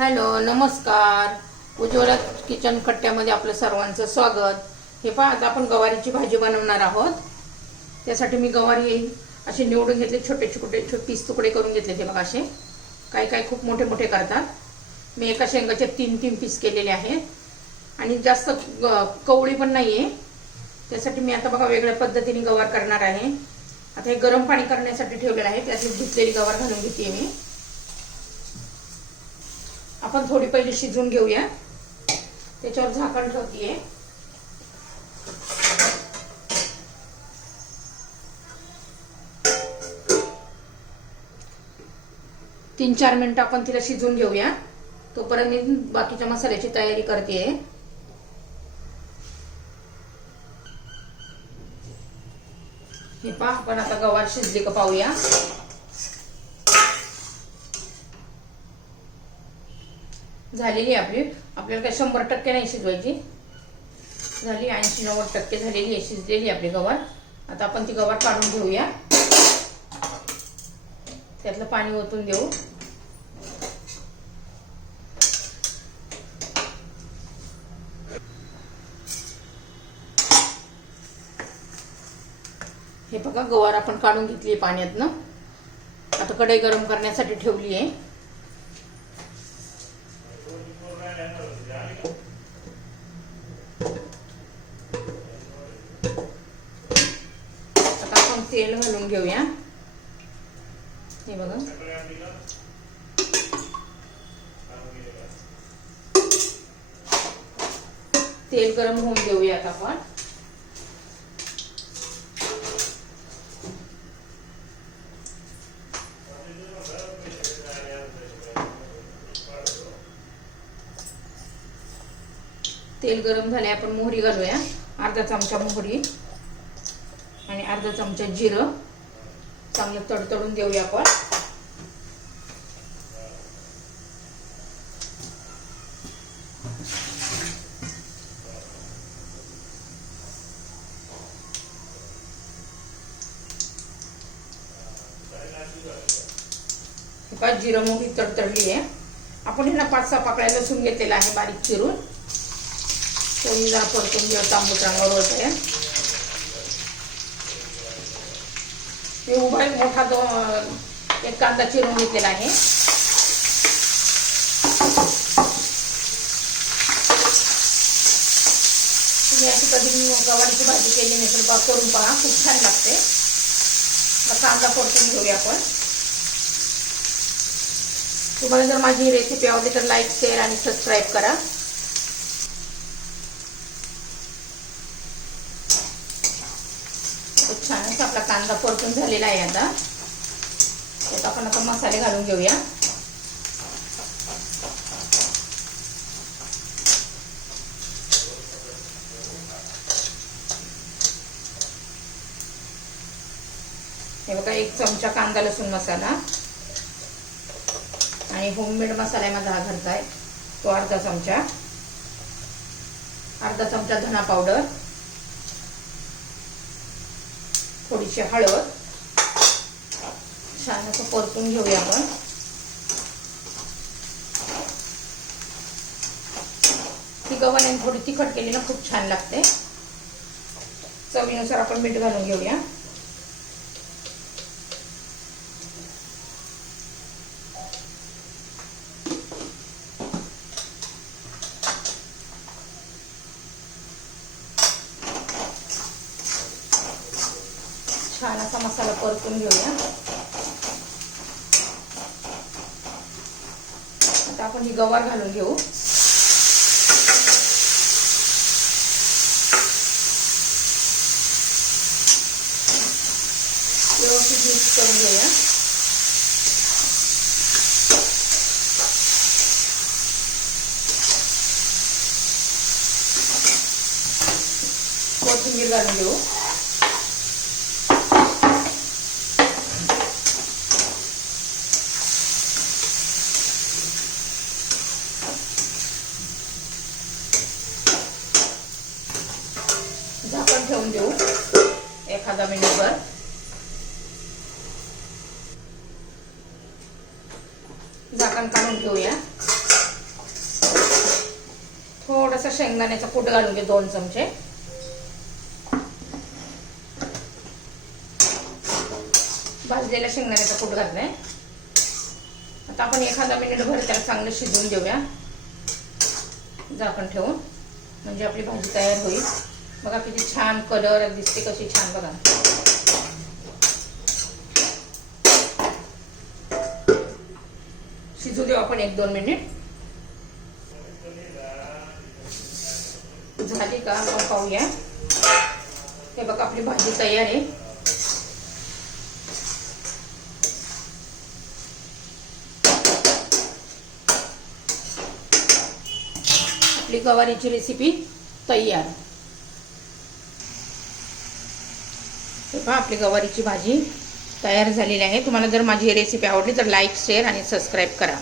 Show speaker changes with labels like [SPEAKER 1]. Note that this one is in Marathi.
[SPEAKER 1] हॅलो नमस्कार. उज्ज्वला किचन कट्ट्यामध्ये आपलं सर्वांचं स्वागत. हे पहा आता आपण गवारीची भाजी बनवणार आहोत. त्यासाठी मी गवारी असे निवडून घेतले छोटे छोटे छोटे पीस तुकडे करून घेतले ते बघा असे. काही काही खूप मोठे मोठे करतात. मी एका शेंगाचे तीन तीन पीस केलेले आहेत. आणि जास्त कवळी पण नाही आहे त्यासाठी मी आता बघा वेगळ्या पद्धतीने गवार करणार आहे. आता हे गरम पाणी करण्यासाठी ठेवलेलं आहे. त्यातली धुतलेली गवार घालून घेते मी. आपण थोडी पहिली शिजवून घेऊया. त्याच्यावर झाकण ठेवतीये. तीन चार मिनिटं आपण तिला शिजवून घेऊया. तोपर्यंत मी बाकीच्या मसाल्याची तयारी करते हे पहा आपण आता गवार शिजली का पाहूया. झालेली आहे आपली. आपल्याला काय शंभर टक्के नाही शिजवायची. झाली ऐंशी नव्वद टक्के झालेली आहे शिजलेली आहे आपली गवार. आता आपण ती गवार काढून घेऊया. त्यातलं पाणी ओतून देऊ. हे बघा गवार आपण काढून घेतली आहे पाण्यातनं. आता कढई गरम करण्यासाठी ठेवली आहे आता आपण तेल घालून घेऊया. हे बघा. तेल गरम होऊन देऊयात आपण. तेल गरम झाले आपण मोहरी घालूया. अर्धा चमचा मोहरी आणि अर्धा चमचा जिरं. चांगलं तडतडून देऊया आपण. हे जिरं मोठी तडतडली आहे. आपण ह्याला पाच सहा पाकळ्या लसूण घेतलेला आहे बारीक चिरून. तो मी जरा परतून घेऊ तांबूट रंगावर होत आहे मी उभा एक मोठा दो एक कांदा चिरून घेतलेला आहे. तुम्ही अशी कधी गवारीची भाजी केली नसेल बा करून पहा खूप छान लागते. मग कांदा परतून घेऊया आपण. तुम्हाला जर माझी रेसिपी आवडली तर लाईक शेअर आणि सबस्क्राईब करा खूप छान असा आपला कांदा परतून झालेला आहे आता. त्यात आपण आता मसाले घालून घेऊया. हे बघा एक चमचा कांदा लसूण मसाला. आणि होममेड मसाला आहे माझा हा घरचा आहे तो अर्धा चमचा. अर्धा चमचा धना पावडर थोडीशी हळद. छान असं परतून घेऊया आपण. ही गव्हाने थोडी तिखट केली ना खूप छान लागते. चवीनुसार आपण मीठ घालून घेऊया. छान असा मसाला परतून घेऊया. आता आपण ही गवार घालून घेऊ. व्यवस्थित मिक्स करून घेऊया. कोथिंबीर घालून घेऊ झाकण ठेवून देऊ एखादा मिनिटभर झाकण काढून घेऊया थोडस शेंगदाण्याचा कूट घालून घे दोन चमचे. भाजलेला शेंगदाण्याचा कूट घातलाय आता आपण एखादा मिनिट भर त्याला चांगलं शिजवून देऊया. झाकण ठेवून. म्हणजे आपली भाजी तयार होईल. बघा किती छान कलर दिसते कशी छान बघा. शिजू देऊ आपण एक दोन मिनिट झाली का? मग पाहूया. हे बघा आपली भाजी तयार आहे. आपली गवारीची रेसिपी तयार. हे पहा आपली गवारीची भाजी तयार झालेली आहे. तुम्हाला जर माझी रेसिपी आवडली तर लाईक शेअर आणि सबस्क्राईब करा.